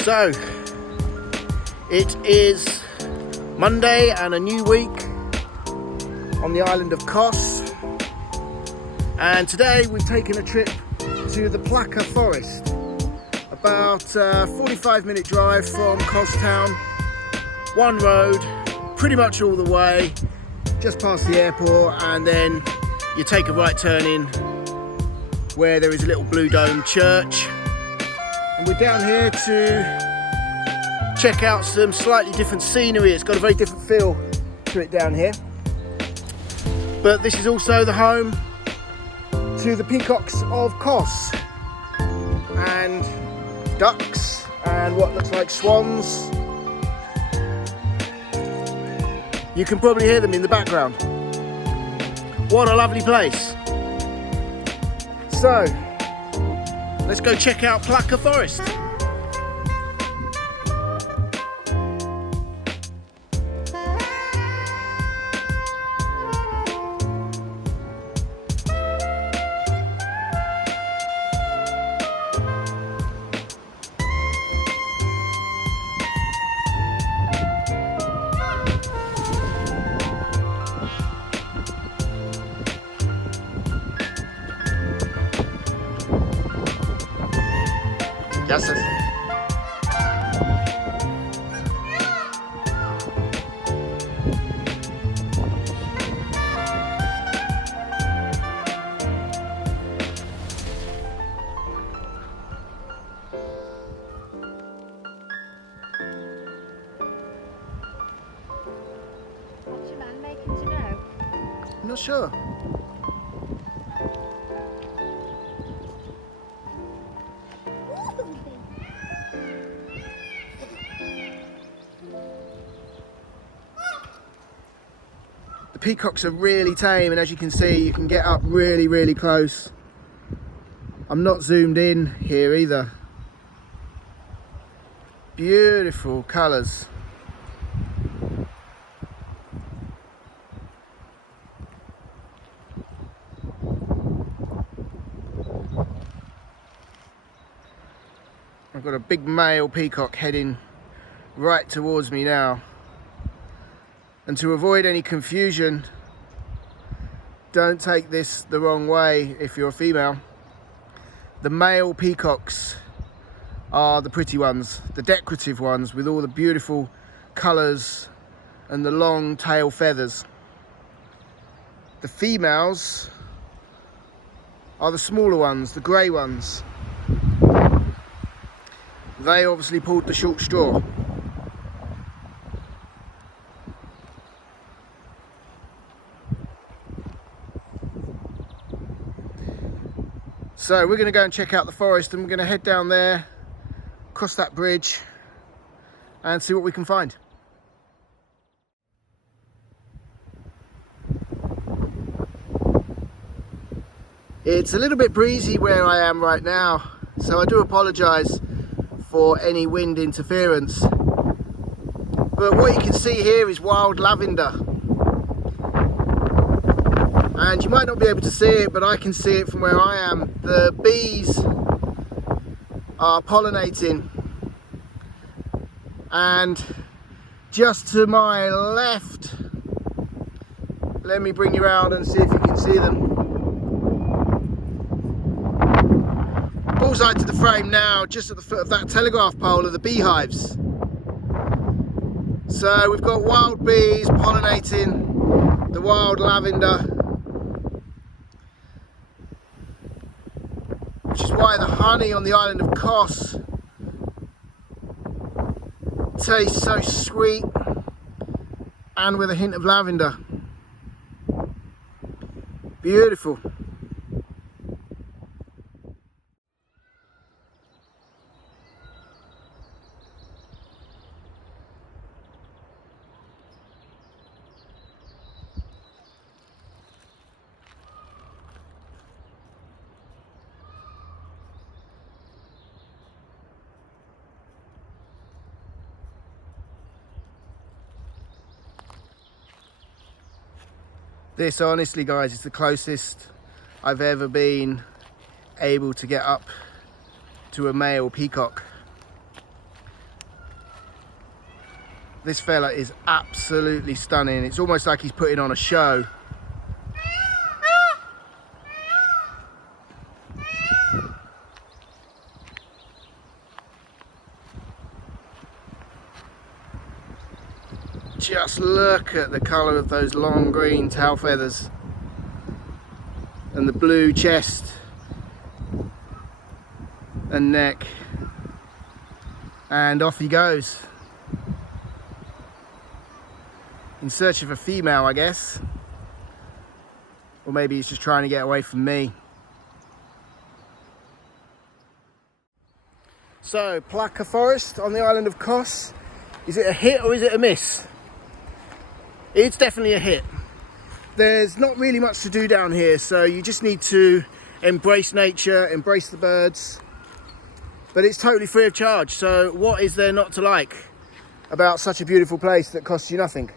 So it is Monday and a new week on the island of Kos, and today we've taken a trip to the Plaka forest, about a 45-minute drive from Kos town, one road pretty much all the way just past the airport, and then you take a right turn in where there is a little blue dome church. And we're down here to check out some slightly different scenery. It's got a very different feel to it down here. But this is also the home to the peacocks of Kos, and ducks, and what looks like swans. You can probably hear them in the background. What a lovely place. So, let's go check out Plaka Forest. Yes. What's your man making to know? I'm not sure. The peacocks are really tame, and as you can see, you can get up really close. I'm not zoomed in here either. Beautiful colours. I've got a big male peacock heading right towards me now. And to avoid any confusion, don't take this the wrong way if you're a female. The male peacocks are the pretty ones, the decorative ones with all the beautiful colours and the long tail feathers. The females are the smaller ones, the grey ones. They obviously pulled the short straw. So we're going to go and check out the forest, and we're going to head down there, cross that bridge, and see what we can find. It's a little bit breezy where I am right now, so I do apologise for any wind interference. But what you can see here is wild lavender. And you might not be able to see it, but I can see it from where I am. The bees are pollinating. And just to my left, let me bring you around and see if you can see them. Bullseye to the frame now, just at the foot of that telegraph pole are the beehives. So we've got wild bees pollinating the wild lavender, which is why the honey on the island of Kos tastes so sweet and with a hint of lavender. Beautiful. This, honestly guys, is the closest I've ever been able to get up to a male peacock. This fella is absolutely stunning. It's almost like he's putting on a show. Just look at the colour of those long green tail feathers and the blue chest and neck, and off he goes in search of a female, I guess, or maybe he's just trying to get away from me. So, Plaka Forest on the island of Kos, is it a hit or is it a miss? It's definitely a hit. There's not really much to do down here, so you just need to embrace nature, embrace the birds, but it's totally free of charge. So what is there not to like about such a beautiful place that costs you nothing?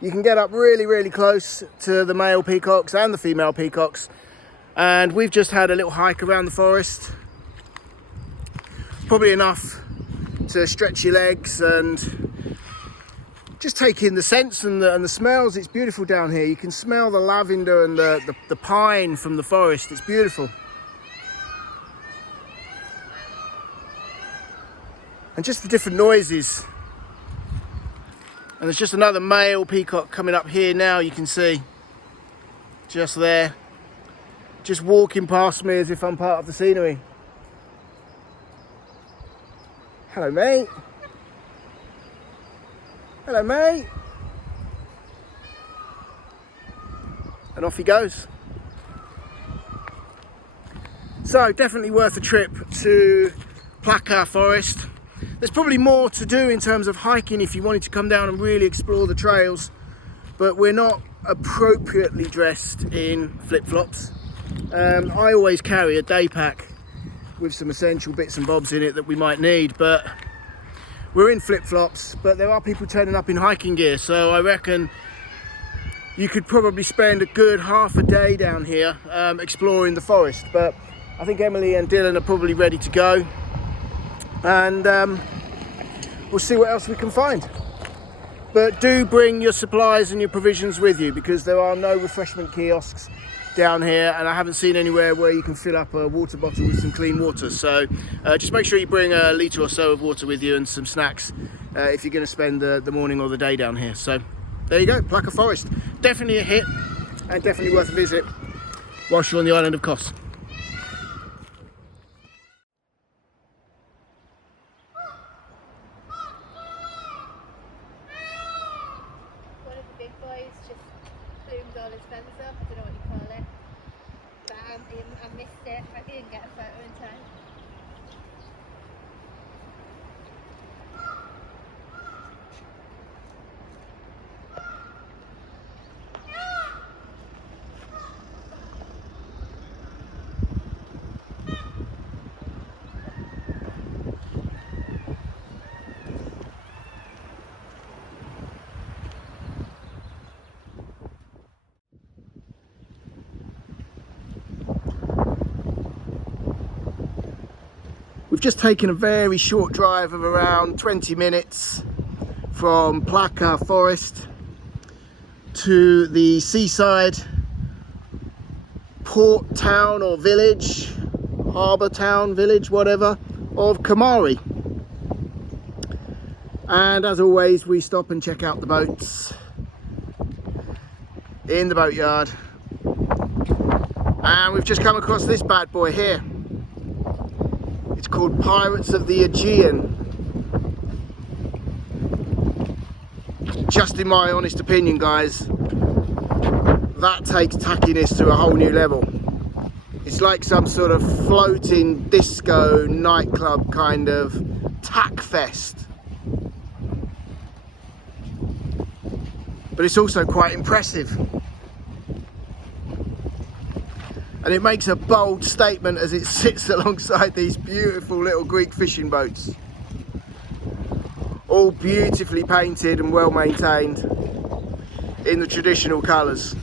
You can get up really, really close to the male peacocks and the female peacocks, and we've just had a little hike around the forest, probably enough to stretch your legs and just take in the scents and the smells. It's beautiful down here. You can smell the lavender and the pine from the forest. It's beautiful. And just the different noises. And there's just another male peacock coming up here now, you can see. Just there. Just walking past me as if I'm part of the scenery. Hello, mate. Hello, mate. And off he goes. So definitely worth a trip to Plaka Forest. There's probably more to do in terms of hiking if you wanted to come down and really explore the trails, but we're not appropriately dressed in flip-flops. I always carry a day pack with some essential bits and bobs in it that we might need, but we're in flip-flops. But there are people turning up in hiking gear, so I reckon you could probably spend a good half a day down here exploring the forest. But I think Emily and Dylan are probably ready to go, and we'll see what else we can find. But do bring your supplies and your provisions with you, because there are no refreshment kiosks down here, and I haven't seen anywhere where you can fill up a water bottle with some clean water. So just make sure you bring a litre or so of water with you and some snacks if you're going to spend the morning or the day down here. So there you go, Plaka Forest. Definitely a hit and definitely worth a visit whilst you're on the island of Kos. One of the big boys just plumed all his feathers up. I don't know what you call it. But I missed it. I didn't get a photo in time. We've just taken a very short drive of around 20 minutes from Plaka Forest to the seaside port town or village, harbour town, village, whatever, of Kamari. And as always, we stop and check out the boats in the boatyard. And we've just come across this bad boy here. It's called Pirates of the Aegean. Just in my honest opinion, guys, that takes tackiness to a whole new level. It's like some sort of floating disco nightclub kind of tack fest. But it's also quite impressive. And it makes a bold statement as it sits alongside these beautiful little Greek fishing boats. All beautifully painted and well maintained in the traditional colours.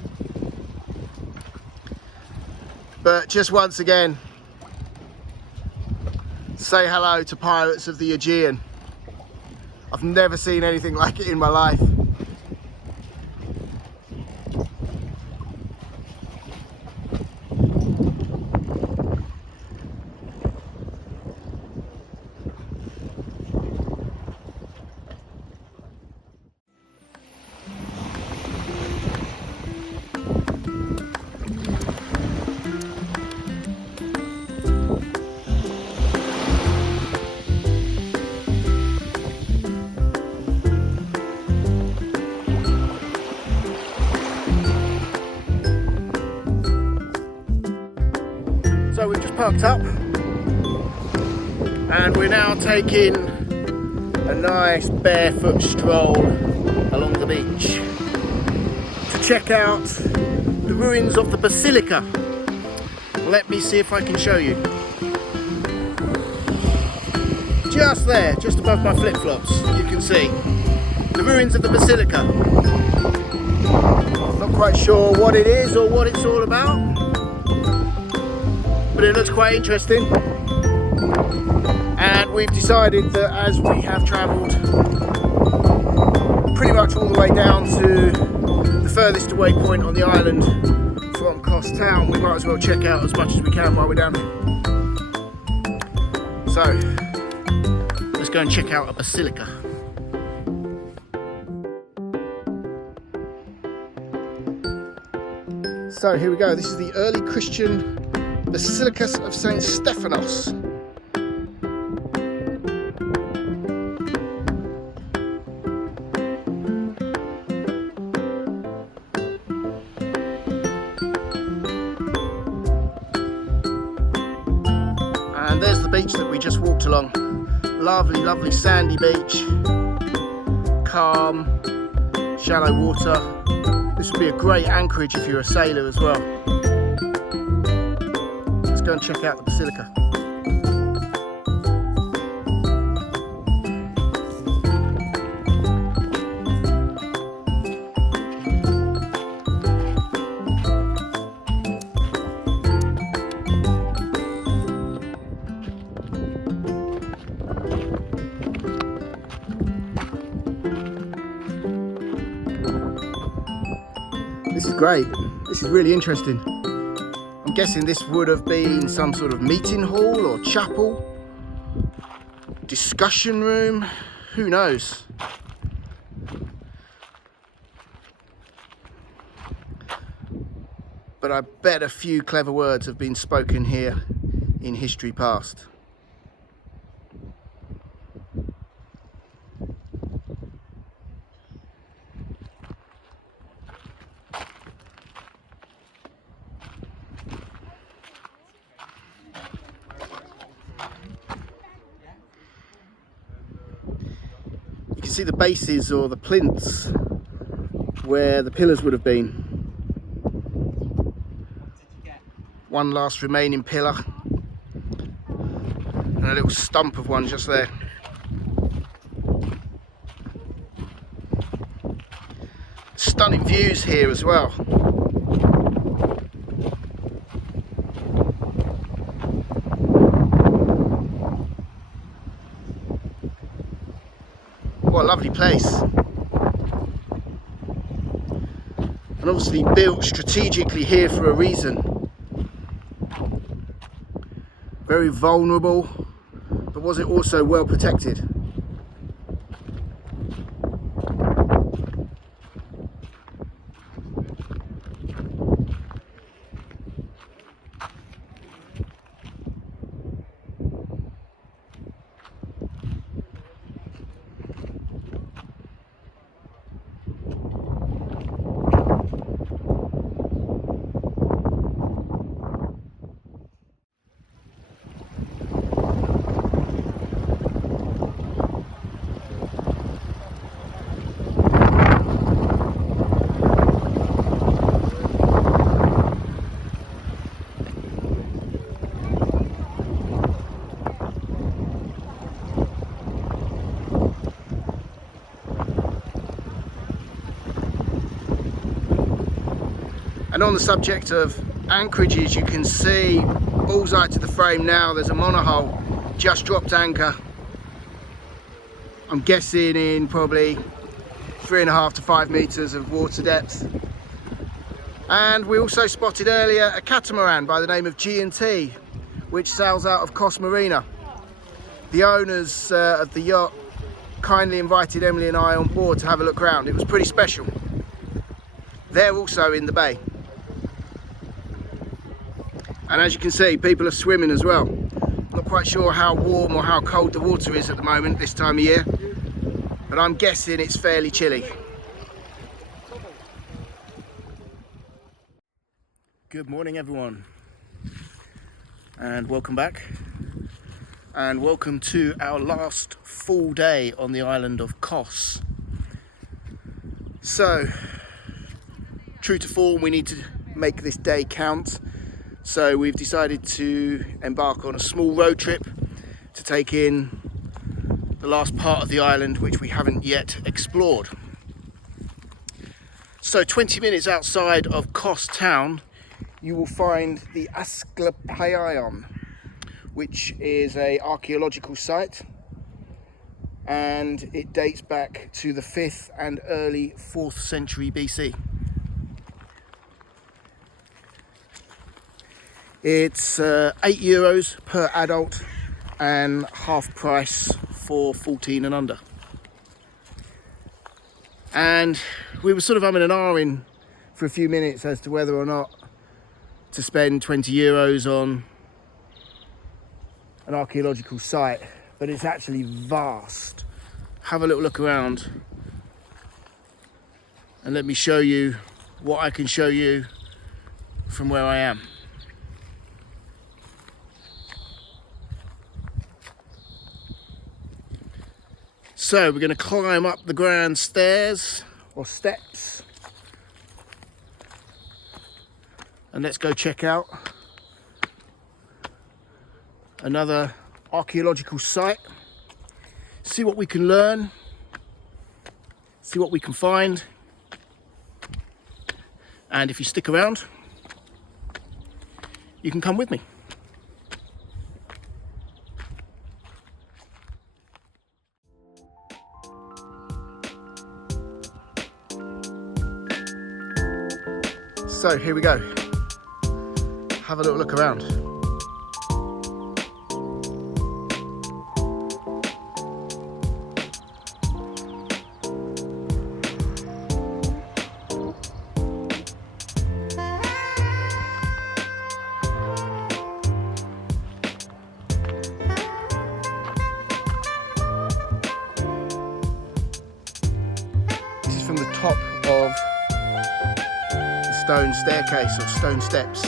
But just once again, say hello to Pirates of the Aegean. I've never seen anything like it in my life. So we've just parked up and we're now taking a nice barefoot stroll along the beach to check out the ruins of the Basilica. Let me see if I can show you. Just there, just above my flip-flops, you can see the ruins of the Basilica. Not quite sure what it is or what it's all about, but it looks quite interesting, and we've decided that as we have travelled pretty much all the way down to the furthest away point on the island from Kos town, we might as well check out as much as we can while we're down here. So let's go and check out a basilica. So here we go, this is the early Christian Basilica of St. Stephanos. And there's the beach that we just walked along. Lovely, lovely sandy beach. Calm, shallow water. This would be a great anchorage if you're a sailor as well. Let's go and check out the Basilica. This is great. This is really interesting. I'm guessing this would have been some sort of meeting hall or chapel, discussion room, who knows. But I bet a few clever words have been spoken here in history past. You can see the bases or the plinths where the pillars would have been. One last remaining pillar and a little stump of one just there. Stunning views here as well. What a lovely place. And obviously built strategically here for a reason. Very vulnerable, but was it also well protected? And on the subject of anchorages, you can see bullseye to the frame now, there's a monohull just dropped anchor. I'm guessing in probably 3.5 to 5 meters of water depth. And we also spotted earlier a catamaran by the name of G&T, which sails out of Kos Marina. The owners of the yacht kindly invited Emily and I on board to have a look around. It was pretty special. They're also in the bay. And as you can see, people are swimming as well. Not quite sure how warm or how cold the water is at the moment this time of year, but I'm guessing it's fairly chilly. Good morning everyone, and welcome back, and welcome to our last full day on the island of Kos. So, true to form, we need to make this day count, so we've decided to embark on a small road trip to take in the last part of the island which we haven't yet explored. So 20 minutes outside of Kos town you will find the Asclepieion, which is an archaeological site, and it dates back to the 5th and early 4th century BC. It's €8 per adult and half price for 14 and under. And we were sort of umming and ahhing for a few minutes as to whether or not to spend €20 on an archaeological site, but it's actually vast. Have a little look around and let me show you what I can show you from where I am. So we're going to climb up the grand stairs or steps, and let's go check out another archaeological site, see what we can learn, see what we can find, and if you stick around you can come with me. So here we go, have a little look around. This is from the top of the stone staircase or stone steps.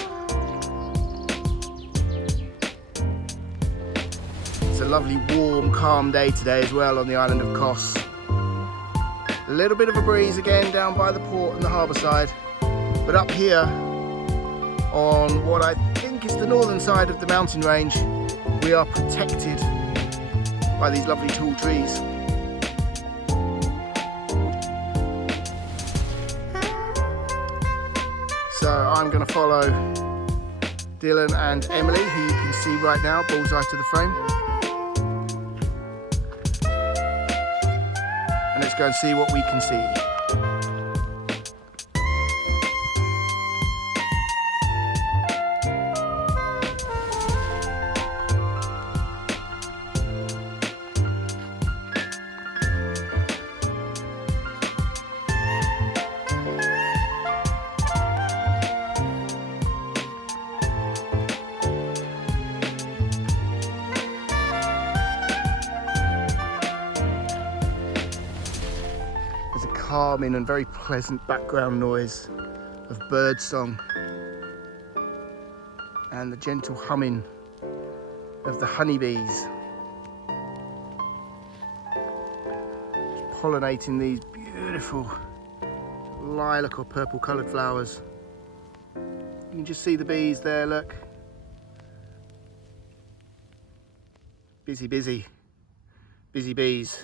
It's a lovely warm calm day today as well on the island of Kos. A little bit of a breeze again down by the port and the harbour side, but up here on what I think is the northern side of the mountain range we are protected by these lovely tall trees. So I'm going to follow Dylan and Emily, who you can see right now, bullseye to the frame. And let's go and see what we can see. There's a calming and very pleasant background noise of bird song and the gentle humming of the honeybees pollinating these beautiful lilac or purple coloured flowers. You can just see the bees there, look. Busy, busy, busy bees.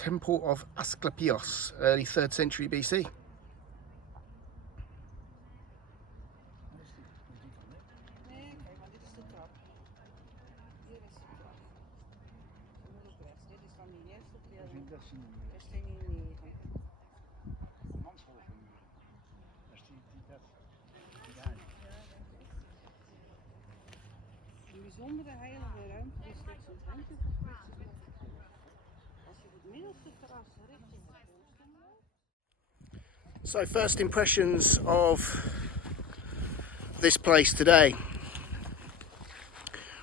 Temple of Asclepios, early 3rd century BC. Nee, kijk, maar dit is de trap. Hier is de trap. Dan moet ik rechts. Dit is dan die eerste opdeling. Er staan hier 9. Een bijzondere heilige ruimte die slechts een handje van Christus mogelijk is. Als je op het middelste terras richting het klooster loopt. So first impressions of this place today.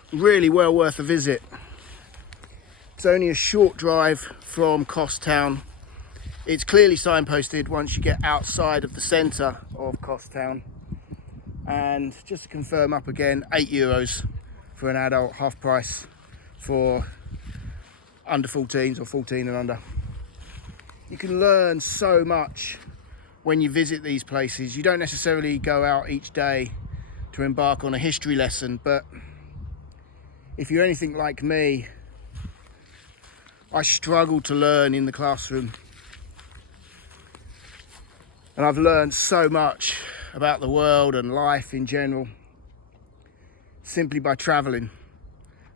Really well worth a visit. It's only a short drive from Kos town. It's clearly signposted once you get outside of the centre of Kos town. And just to confirm up again, €8 for an adult, half price for under 14s or 14 and under. You can learn so much when you visit these places. You don't necessarily go out each day to embark on a history lesson, but if you're anything like me, I struggle to learn in the classroom. And I've learned so much about the world and life in general simply by traveling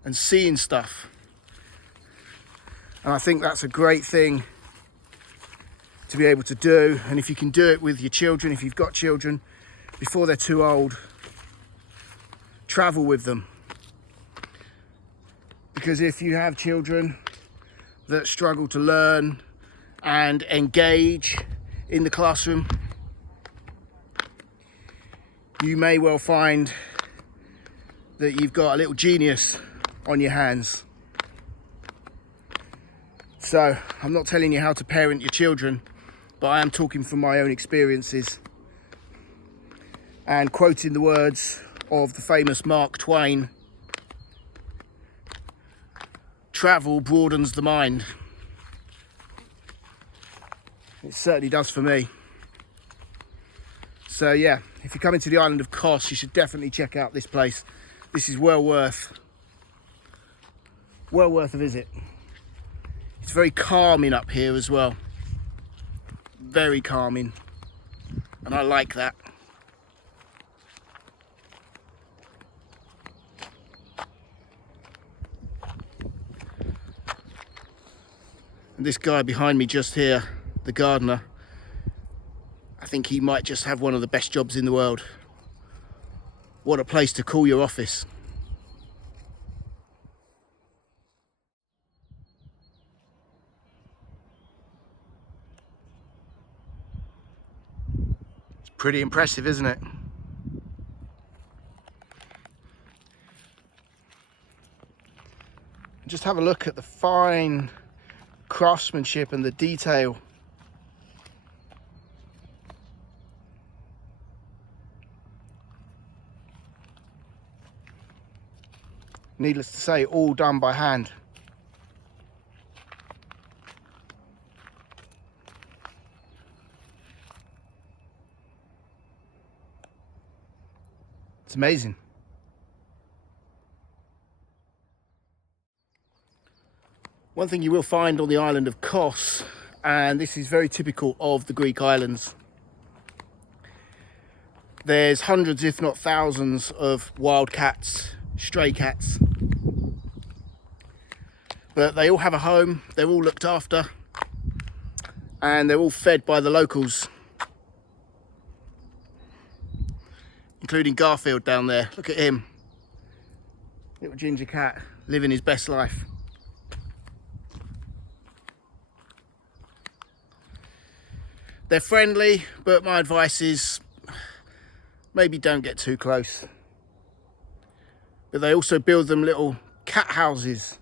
and seeing stuff. And I think that's a great thing to be able to do. And if you can do it with your children, if you've got children, before they're too old, travel with them. Because if you have children that struggle to learn and engage in the classroom, you may well find that you've got a little genius on your hands. So I'm not telling you how to parent your children, but I am talking from my own experiences and quoting the words of the famous Mark Twain: travel broadens the mind. It certainly does for me. So yeah, if you're coming to the island of Kos, you should definitely check out this place. This is well worth a visit. It's very calming up here as well. Very calming. And I like that. And this guy behind me just here, the gardener, I think he might just have one of the best jobs in the world. What a place to call your office. It's pretty impressive, isn't it? Just have a look at the fine craftsmanship and the detail. Needless to say, all done by hand. It's amazing. One thing you will find on the island of Kos, and this is very typical of the Greek islands, there's hundreds if not thousands of wild cats, stray cats, but they all have a home, they're all looked after, and they're all fed by the locals, including Garfield down there. Look at him, little ginger cat living his best life. They're friendly, but my advice is maybe don't get too close. But they also build them little cat houses.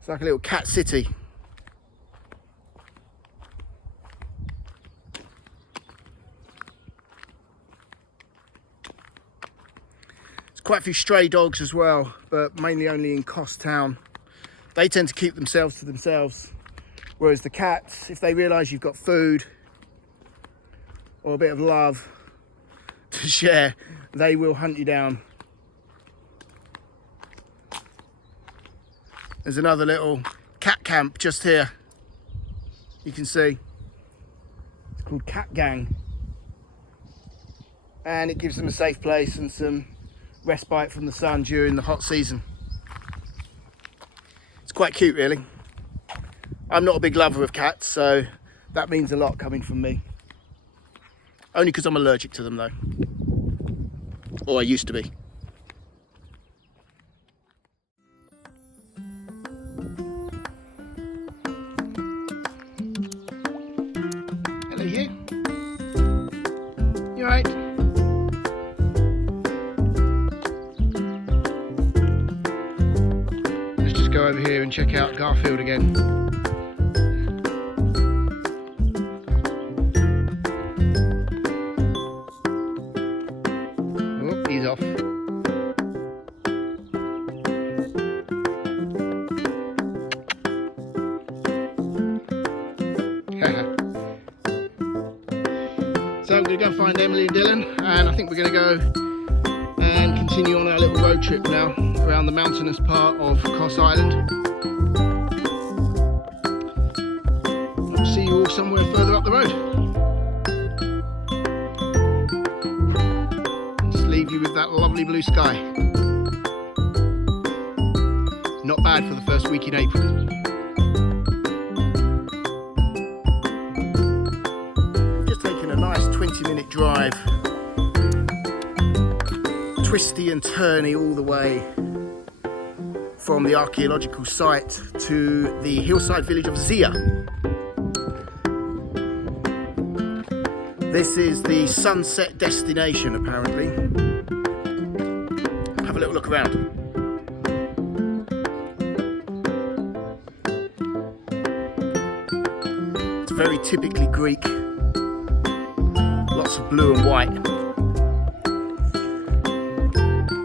It's like a little cat city. There's quite a few stray dogs as well, but mainly only in Kos town. They tend to keep themselves to themselves. Whereas the cats, if they realise you've got food or a bit of love to share, they will hunt you down. There's another little cat camp just here. You can see it's called Cat Gang, and it gives them a safe place and some respite from the sun during the hot season. It's quite cute, really. I'm not a big lover of cats, so that means a lot coming from me. Only because I'm allergic to them, though. Or I used to be. Hello, you. You alright? Let's just go over here and check out Garfield again. Oh, he's off. So I'm going to go find Emily and Dylan, and I think we're going to go and continue on our little road trip now around the mountainous part of Kos Island. I'll see you all somewhere further up the road. Just leave you with that lovely blue sky. Not bad for the first week in April. Nice 20-minute drive, twisty and turny all the way from the archaeological site to the hillside village of Zia. This is the sunset destination, apparently. Have a little look around. It's very typically Greek. Lots of blue and white, and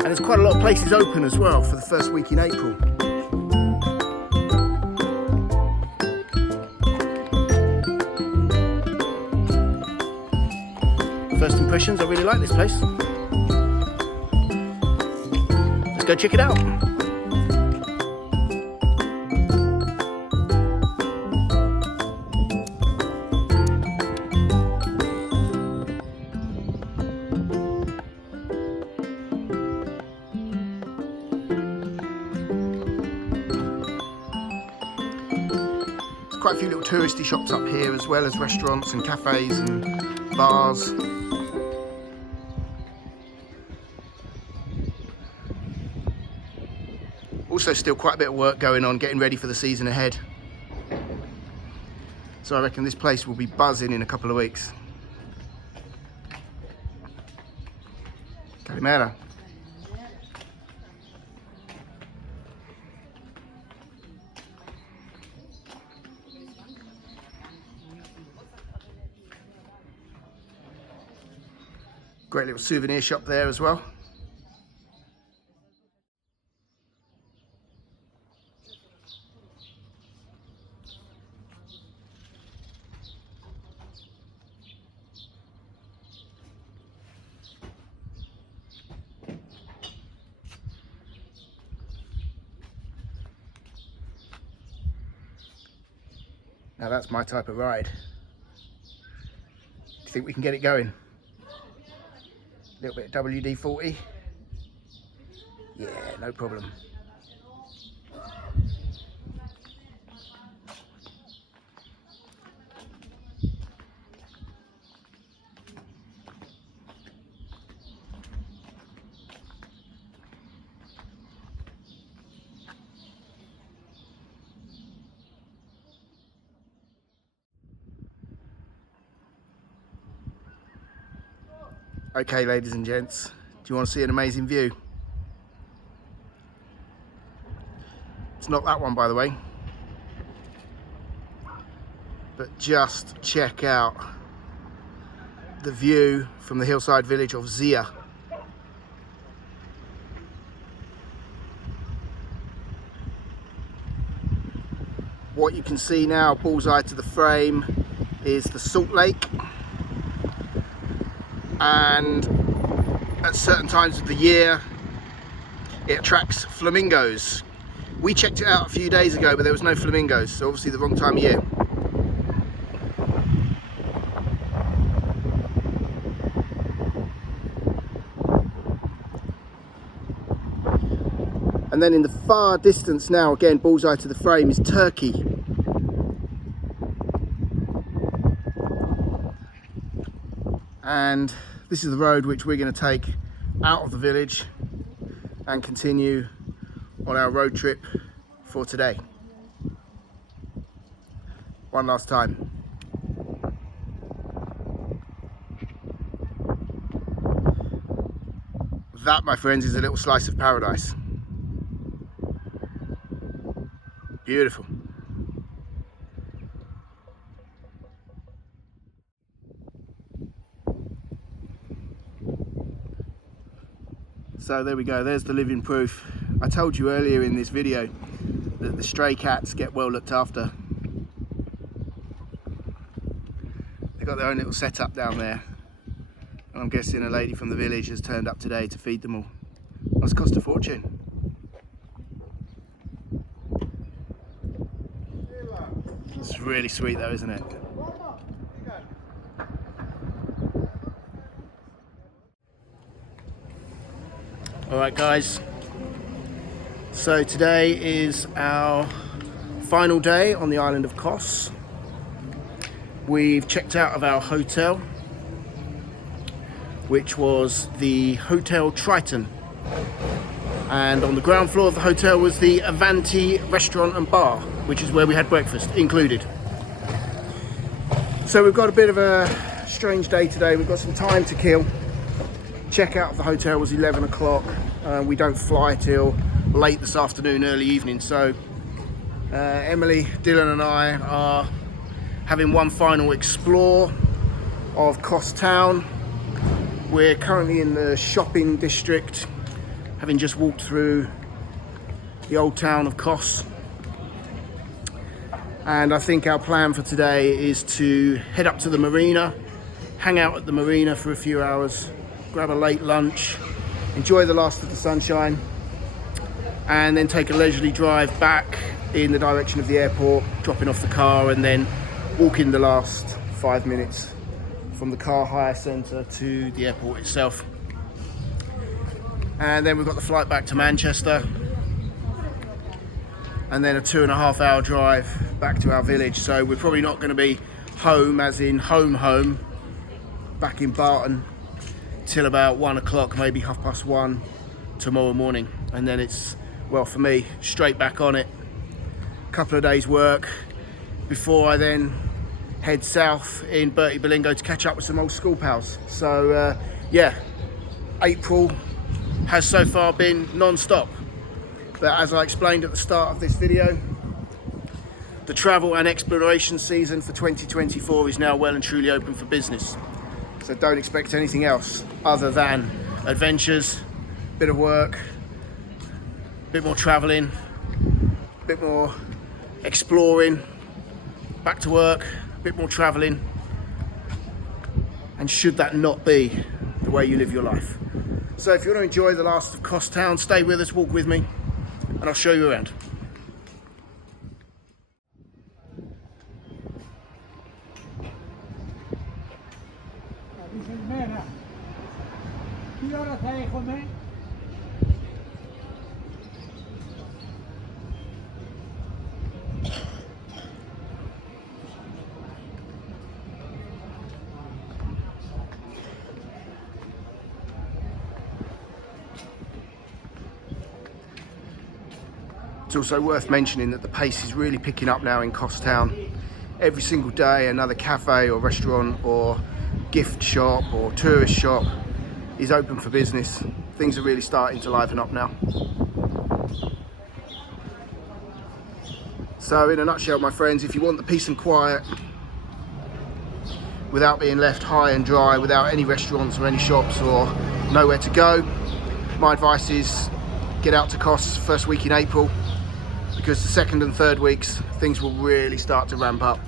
there's quite a lot of places open as well for the first week in April. First impressions, I really like this place. Let's go check it out. Quite a few little touristy shops up here, as well as restaurants and cafes and bars. Also still quite a bit of work going on getting ready for the season ahead. So I reckon this place will be buzzing in a couple of weeks. Kalimera. Great little souvenir shop there as well. Now that's my type of ride. Do you think we can get it going? A little bit of WD-40. Yeah, no problem. Okay, ladies and gents, do you want to see an amazing view? It's not that one, by the way, but just check out the view from the hillside village of Zia. What you can see now, bullseye to the frame, is the salt lake. And at certain times of the year it attracts flamingos, We checked it out a few days ago, but there was no flamingos, so obviously the wrong time of year. And then in the far distance now, again, bullseye to the frame, is Turkey. And this is the road which we're going to take out of the village and continue on our road trip for today. One last time. That, my friends, is a little slice of paradise. Beautiful. So there we go, there's the living proof. I told you earlier in this video that the stray cats get well looked after. They've got their own little setup down there. And I'm guessing a lady from the village has turned up today to feed them all. Must cost a fortune. It's really sweet though, isn't it? Alright guys, so today is our final day on the island of Kos. We've checked out of our hotel, which was the Hotel Triton, and on the ground floor of the hotel was the Avanti restaurant and bar, which is where we had breakfast included. So we've got a bit of a strange day today. We've got some time to kill. Check out of the hotel was 11 o'clock. We don't fly till late this afternoon, early evening. So Emily, Dylan and I are having one final explore of Kos town. We're currently in the shopping district, having just walked through the old town of Kos. And I think our plan for today is to head up to the marina, hang out at the marina for a few hours, grab a late lunch, enjoy the last of the sunshine, and then take a leisurely drive back in the direction of the airport, dropping off the car, and then walking the last 5 minutes from the car hire centre to the airport itself. And then we've got the flight back to Manchester, and then a 2.5 hour drive back to our village. So we're probably not going to be home, as in home, back in Barton till about 1 o'clock, maybe 1:30 tomorrow morning. And then it's, well, for me, straight back on it. Couple of days work before I then head south in Bertie Bolingo to catch up with some old school pals. So yeah, April has so far been non-stop. But as I explained at the start of this video, the travel and exploration season for 2024 is now well and truly open for business. So don't expect anything else other than adventures, bit of work, bit more traveling, bit more exploring, back to work, bit more traveling. And should that not be the way you live your life? So if you want to enjoy the last of Kos town, stay with us, walk with me, and I'll show you around. It's also worth mentioning that the pace is really picking up now in Kos town. Every single day another cafe or restaurant or gift shop or tourist shop is open for business. Things are really starting to liven up now. So in a nutshell, my friends, if you want the peace and quiet without being left high and dry, without any restaurants or any shops or nowhere to go, my advice is get out to Kos first week in April, because the second and third weeks things will really start to ramp up.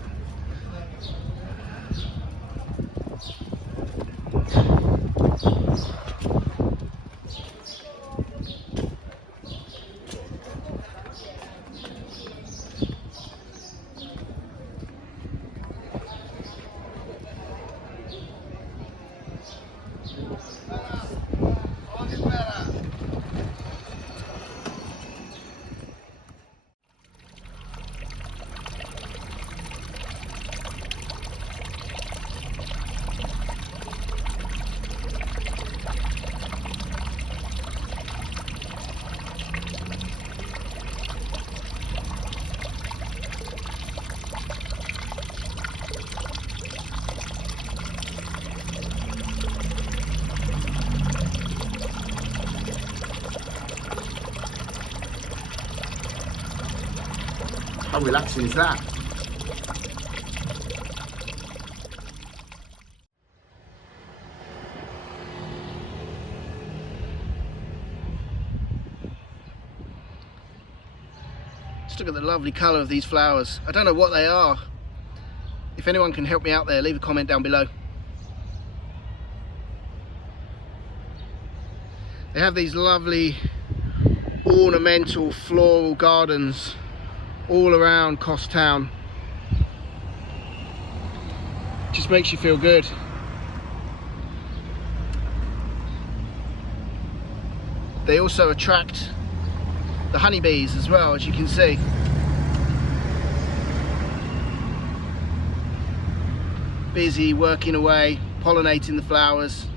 How relaxing is that? Just look at the lovely colour of these flowers. I don't know what they are. If anyone can help me out there, leave a comment down below. They have these lovely ornamental floral gardens all around Kos Town. Just makes you feel good. They also attract the honeybees as well, as you can see. Busy working away, pollinating the flowers.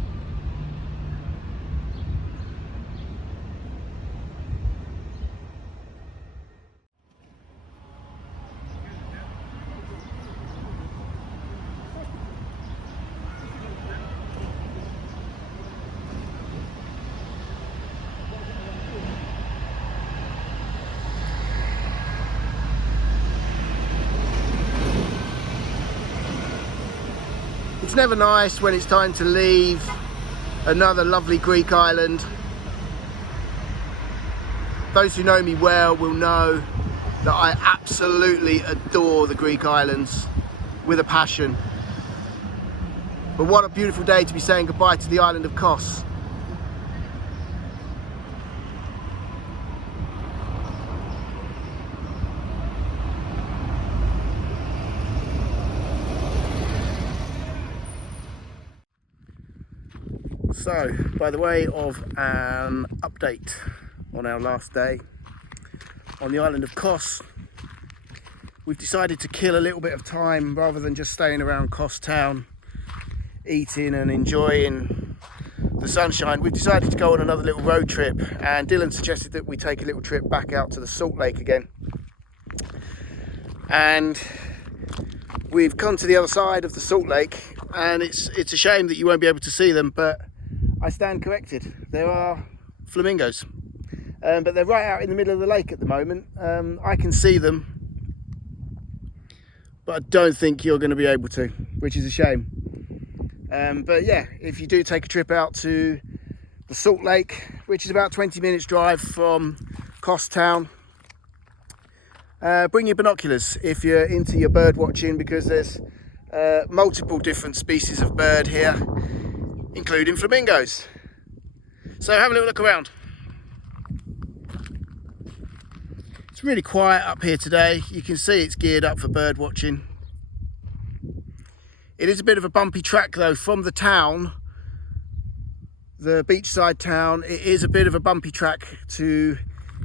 It's never nice when it's time to leave another lovely Greek island. Those who know me well will know that I absolutely adore the Greek islands with a passion. But what a beautiful day to be saying goodbye to the island of Kos. So, by the way of an update on our last day on the island of Kos, we've decided to kill a little bit of time rather than just staying around Kos Town, eating and enjoying the sunshine. We've decided to go on another little road trip, and Dylan suggested that we take a little trip back out to the Salt Lake again. And we've come to the other side of the Salt Lake, and it's a shame that you won't be able to see them, but I stand corrected. There are flamingos, but they're right out in the middle of the lake at the moment. I can see them, but I don't think you're going to be able to, which is a shame. But yeah, if you do take a trip out to the Salt Lake, which is about 20 minutes drive from Kos Town, bring your binoculars if you're into your bird watching, because there's multiple different species of bird here, including flamingos. So have a little look around. It's really quiet up here today. You can see it's geared up for bird watching. It is a bit of a bumpy track though from the town, the beachside town. It is a bit of a bumpy track to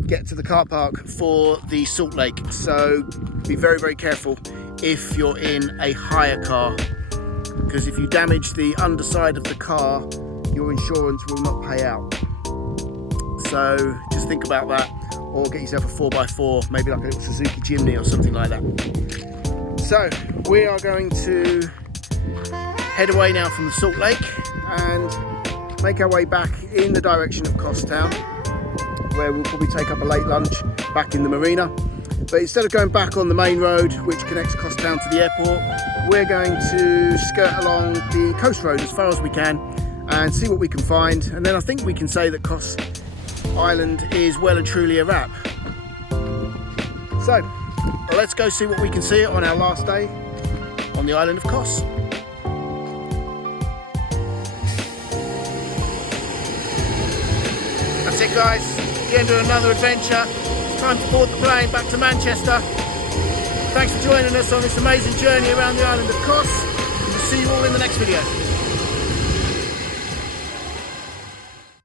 get to the car park for the Salt Lake. So be very, very careful if you're in a hire car, because if you damage the underside of the car, your insurance will not pay out. So just think about that, or get yourself a 4x4, maybe like a little Suzuki Jimny or something like that. So we are going to head away now from the Salt Lake and make our way back in the direction of Kos Town, where we'll probably take up a late lunch back in the marina. But instead of going back on the main road, which connects Kos Town to the airport, we're going to skirt along the coast road as far as we can and see what we can find. And then I think we can say that Kos Island is well and truly a wrap. So let's go see what we can see on our last day on the island of Kos. That's it guys, the end of another adventure. It's time to board the plane back to Manchester. Thanks for joining us on this amazing journey around the island of Kos. We'll see you all in the next video.